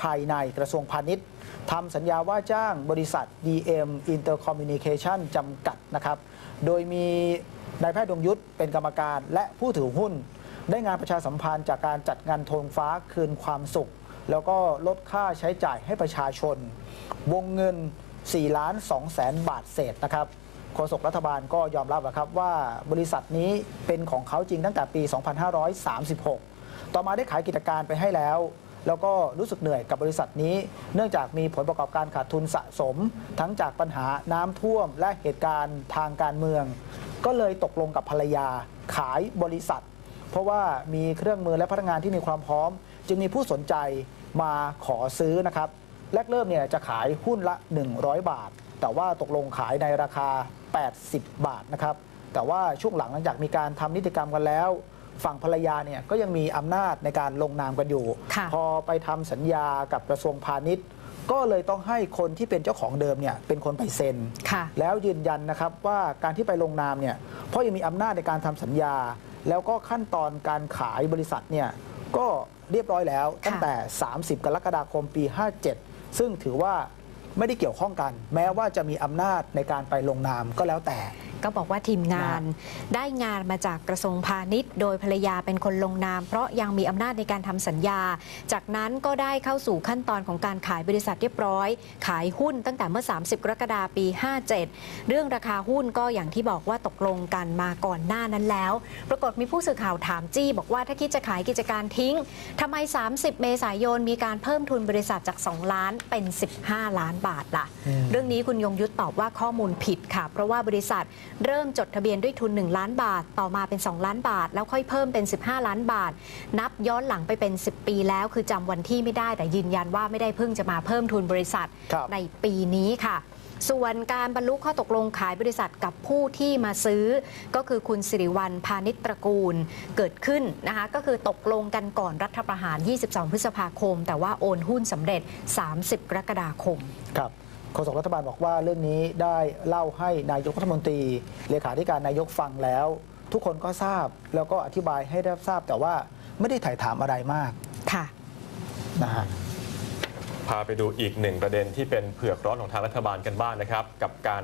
ภายในกระทรวงพาณิชย์ทำสัญญาว่าจ้างบริษัท DM Intercommunication จำกัดนะครับ โดยมีนายแพทย์ดวงยุทธเป็นกรรมการและผู้ถือหุ้น ได้งานประชาสัมพันธ์จากการจัดงานธงฟ้าคืนความสุข แล้วก็ลดค่าใช้จ่ายให้ประชาชน วงเงิน4ล้าน2แสนบาทเศษนะครับโฆษกรัฐบาลก็ยอมรับนะครับว่าบริษัทนี้เป็นของเขาจริงตั้งแต่ปี 2536 ต่อมาได้ขายกิจการไปให้แล้ว แล้วก็รู้สึกเหนื่อยกับบริษัทนี้ เนื่องจากมีผลประกอบการขาดทุนสะสม ทั้งจากปัญหาน้ำท่วม และเหตุการณ์ทางการเมือง ก็เลยตกลงกับภรรยาขายบริษัท เพราะว่ามีเครื่องมือและพนักงานที่มีความพร้อม จึงมีผู้สนใจมาขอซื้อนะครับแรกเริ่มเนี่ยจะขายหุ้นละ 100 บาท แต่ว่าตกลงขายในราคา 80 บาทนะครับแต่ว่าช่วงหลังหลังจากมีการทำนิติกรรมกันแล้ว ฝั่งภรรยาเนี่ยก็ยังมีอำนาจในการลงนามกันอยู่ ค่ะพอไปทำสัญญากับกระทรวงพาณิชย์ ก็เลยต้องให้คนที่เป็นเจ้าของเดิมเนี่ยเป็นคนไปเซ็น ค่ะแล้วยืนยันนะครับว่าการที่ไปลงนามเนี่ยเพราะยังมีอำนาจในการทำสัญญา แล้วก็ขั้นตอนการขายบริษัทเนี่ยก็เรียบร้อยแล้วตั้งแต่ 30 กรกฎาคมปี 57 ซึ่งถือว่าไม่ได้เกี่ยวข้องกัน แม้ว่าจะมีอำนาจในการไปลงนามก็แล้วแต่ ก็บอกว่าทีมงานได้งานมาจากกระทรวงพาณิชย์ โดยภรรยาเป็นคนลงนาม เพราะยังมีอำนาจในการทำสัญญา จากนั้นก็ได้เข้าสู่ขั้นตอนของการขายบริษัทเรียบร้อย ขายหุ้นตั้งแต่เมื่อ 30 กรกฎาคมปี 57 เรื่องราคาหุ้นก็อย่างที่บอกว่าตกลงกันมาก่อนหน้านั้นแล้ว ปรากฏมีผู้สื่อข่าวถามจี้ บอกว่าถ้าคิดจะขายกิจการทิ้งทำไม 30 เมษายนมีการเพิ่มทุนบริษัทจาก 2 ล้านเป็น 15 ล้านบาทล่ะอืมเรื่องนี้คุณยงยุทธตอบว่าข้อมูลผิดค่ะ เพราะว่าบริษัทเริ่มจดทะเบียนด้วยทุน 1 ล้านบาท ต่อมาเป็น 2 ล้านบาท แล้วค่อยเพิ่มเป็น 15 ล้านบาท นับย้อนหลังไปเป็น 10 ปีแล้ว คือจำวันที่ไม่ได้แต่ยืนยันว่าไม่ได้เพิ่งจะมาเพิ่มทุนบริษัทครับในปีนี้ค่ะส่วนการบรรลุข้อตกลงขายบริษัทกับผู้ที่มาซื้อ ก็คือคุณสิริวัลพาณิชตระกูลเกิดขึ้นนะคะก็คือตกลงกันก่อนรัฐประหาร 22 พฤษภาคม แต่ว่าโอนหุ้นสำเร็จ 30 กรกฎาคมครับ โฆษกรัฐบาลบอกว่าเรื่องนี้ได้เล่าให้นายกรัฐมนตรีเลขาธิการนายกฟังแล้ว ทุกคนก็ทราบแล้วก็อธิบายให้ได้ทราบแต่ว่าไม่ได้ถ่ายถามอะไรมากค่ะนะฮะพาไปดูอีกหนึ่งประเด็นที่เป็นเผือกร้อนของทางรัฐบาลกันบ้างนะครับ กับการ